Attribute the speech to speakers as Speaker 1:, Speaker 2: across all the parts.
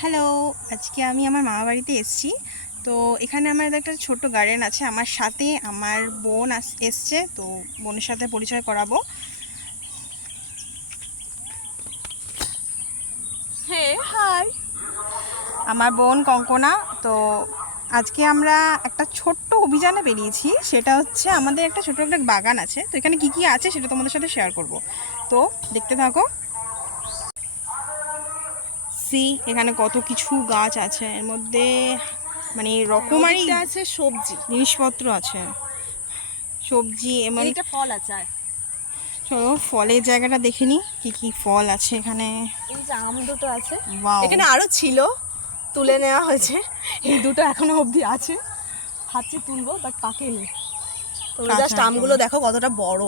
Speaker 1: Hello আজকে আমি আমার মামা বাড়িতে এসেছি। তো এখানে আমার একটা ছোট্ট গার্ডেন আছে। আমার সাথে আমার বোন এসছে। তো বোনের সাথে পরিচয় করাবো।
Speaker 2: হাই
Speaker 1: আমার বোন কঙ্কনা। তো আজকে আমরা একটা ছোট্ট অভিযানে বেরিয়েছি। সেটা হচ্ছে আমাদের একটা ছোট একটা বাগান আছে। তো এখানে কি কি আছে সেটা তোমাদের সাথে শেয়ার করব। তো দেখতে থাকো। সি এখানে কত কিছু গাছ আছে এর মধ্যে মানে রকমারি
Speaker 2: এটা আছে সবজি।
Speaker 1: জিনিসপত্র আছে। সবজি এমন
Speaker 2: এইটা ফল আছে
Speaker 1: চলো ফলের জায়গাটা দেখে নি কি কি ফল আছে এখানে।
Speaker 2: এই যে আম দুটো আছে। এখানে আরও ছিল তুলে নেওয়া হয়েছে। এই দুটো এখনও অবধি আছে। ভাবছি তুলবো বাট পাকেনি তো জাস্ট আমগুলো দেখো কতটা বড়।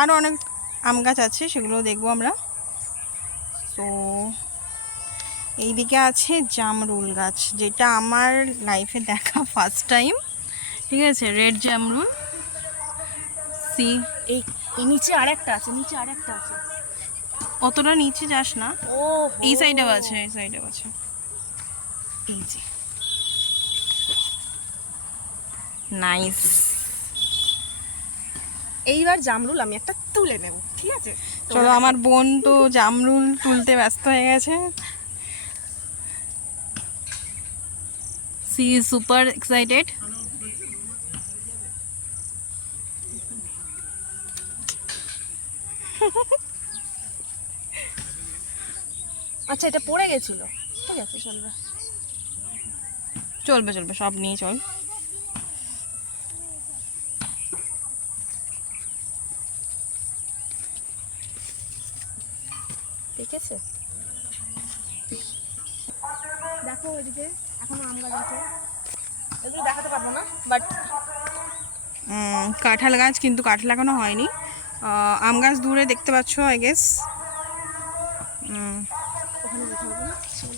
Speaker 1: আরও অনেক আম গাছ আছে সেগুলো দেখব আমরা। তো এইদিকে আছে জামরুল গাছ যেটা আমার লাইফে দেখা ফার্স্ট টাইম ঠিক আছে? রেড জামরুল সি
Speaker 2: এই নিচে আরেকটা আছে নিচে আরেকটা আছে।
Speaker 1: অতটা নিচে যাস না।
Speaker 2: ও
Speaker 1: এই সাইডেও আছে এই সাইডেও আছে। এই যে। নাইস
Speaker 2: এইবার জামরুল আমি একটা তুলে নেব ঠিক আছে?
Speaker 1: চলো আমার বোন তো জামরুল তুলতে ব্যস্ত হয়ে গেছে। সি ইজ সুপার এক্সাইটেড
Speaker 2: আচ্ছা এটা পড়ে গেছিল। ঠিক আছে চলবে।
Speaker 1: চলবে চলবে সব নিয়ে চল।
Speaker 2: ঠিক আছে? দেখো ওইদিকে এখনও আম গাছ আছে। এগুলো দেখাতে পারব না বাট
Speaker 1: কাঁঠাল গাছ কিন্তু কাঁঠাল এখনও হয়নি। আম গাছ দূরে দেখতে পাচ্ছ আই গেস
Speaker 2: ওখানে দেখা হবে না চল।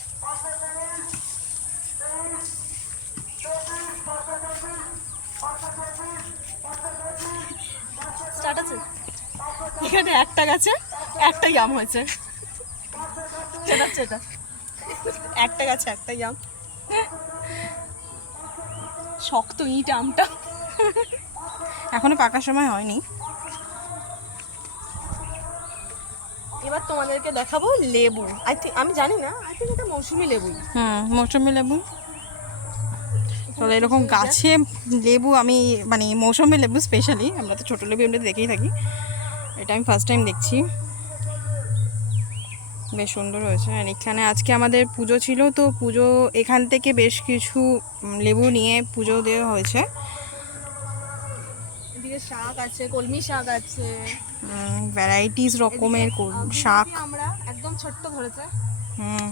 Speaker 2: স্টার্ট আছে? এখানে একটা গাছে একটাই আম হয়েছে। চেনাচ্ছে এটা একটা গাছে একটাই আম শক্ত ইট আমটা।
Speaker 1: এখনও পাকার সময় হয়নি।
Speaker 2: এবার তোমাদেরকে দেখাবো লেবু। আই থিঙ্ক আমি জানি না আই থিঙ্ক এটা মৌসুমি লেবুই
Speaker 1: হুম মৌসুমি লেবু। তাহলে এরকম গাছে লেবু আমি মানে মৌসুমি লেবু স্পেশালি আমরা তো ছোটো লেবু এমনি দেখেই থাকি। এটা আমি ফার্স্ট টাইম দেখছি। বেশ সুন্দর হয়েছে। আর এখানে আজকে আমাদের পুজো ছিল তো পুজো এখান থেকে বেশ কিছু লেবু নিয়ে পুজো দেওয়া হয়েছে।
Speaker 2: এদিকে শাক আছে কলমি শাক আছে।
Speaker 1: ভ্যারাইটিস রকমের শাক।
Speaker 2: আমরা একদম ছোট্ট ধরেছে।
Speaker 1: হুম।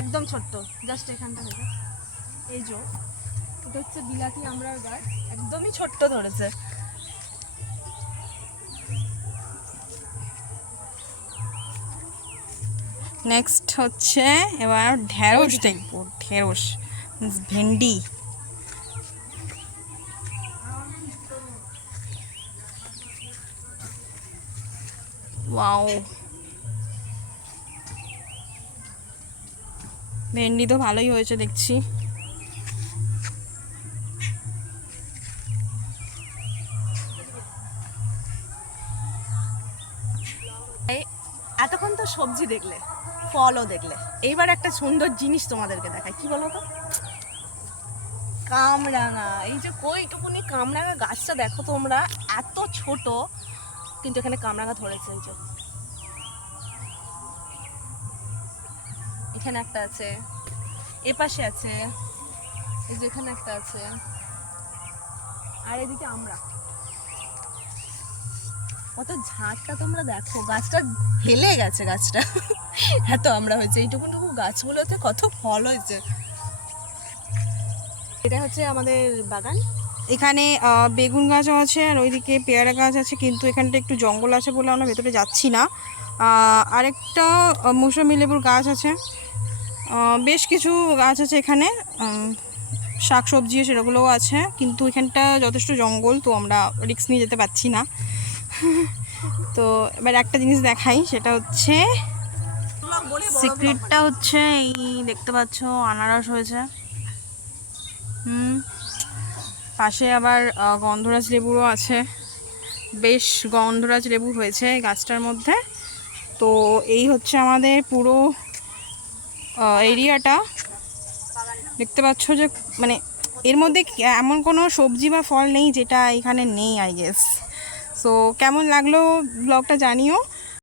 Speaker 2: একদম ছোট্ট জাস্ট এখানটা থেকে এই যে এটা হচ্ছে বিলাতি আমড়ার গাছ একদমই ছোট্ট ধরেছে।
Speaker 1: নেক্সট হচ্ছে এবার ঢেঁড়স দেখব ঢেঁড়স ভেন্ডি। ওয়াও ভেন্ডি তো ভালোই হয়েছে দেখছি।
Speaker 2: এতক্ষণ তো সবজি দেখলে। ফলও দেখলে। এইবার একটা সুন্দর জিনিস তোমাদেরকে দেখাই। কি বলো তো? কামরাঙা। এই যে কইটুকুনি কামরাঙা গাছটা দেখো তোমরা, এত ছোট, কিন্তু এখানে কামরাঙা ধরেছে এই যে। এখানে একটা আছে এ পাশে আছে, এই যে এখানে একটা আছে, আর এদিকে আমরা। কত ঝাড়টা তোমরা দেখো, গাছটা হেলে গেছে গাছটা। এত আমরা হয়েছে এইটুকুটুকু গাছগুলোতে কত ফল হয়েছে। এটা হচ্ছে আমাদের বাগান।
Speaker 1: এখানে বেগুন গাছও আছে আর ওইদিকে পেয়ারা গাছ আছে, কিন্তু এখানটা একটু জঙ্গল আছে বলে আমরা ভেতরে যাচ্ছি না। আরেকটা মৌসুমি লেবুর গাছ আছে। বেশ কিছু গাছ আছে এখানে। শাক সবজি সেগুলোও আছে, কিন্তু এখানটা যথেষ্ট জঙ্গল, তো আমরা রিক্স নিয়ে যেতে পারছি না। তো এবার একটা জিনিস দেখাই, সেটা হচ্ছে সিক্রেটটা হচ্ছে এই দেখতে পাচ্ছ, আনারস হয়েছে। হুম, পাশে আবার গন্ধরাজ লেবুরও আছে। বেশ গন্ধরাজ লেবু হয়েছে এই গাছটার মধ্যে। তো এই হচ্ছে আমাদের পুরো এরিয়াটা। দেখতে পাচ্ছ যে মানে এর মধ্যে এমন কোনো সবজি বা ফল নেই যেটা এখানে নেই আই গেস সো কেমন লাগল ব্লগটা জানিও।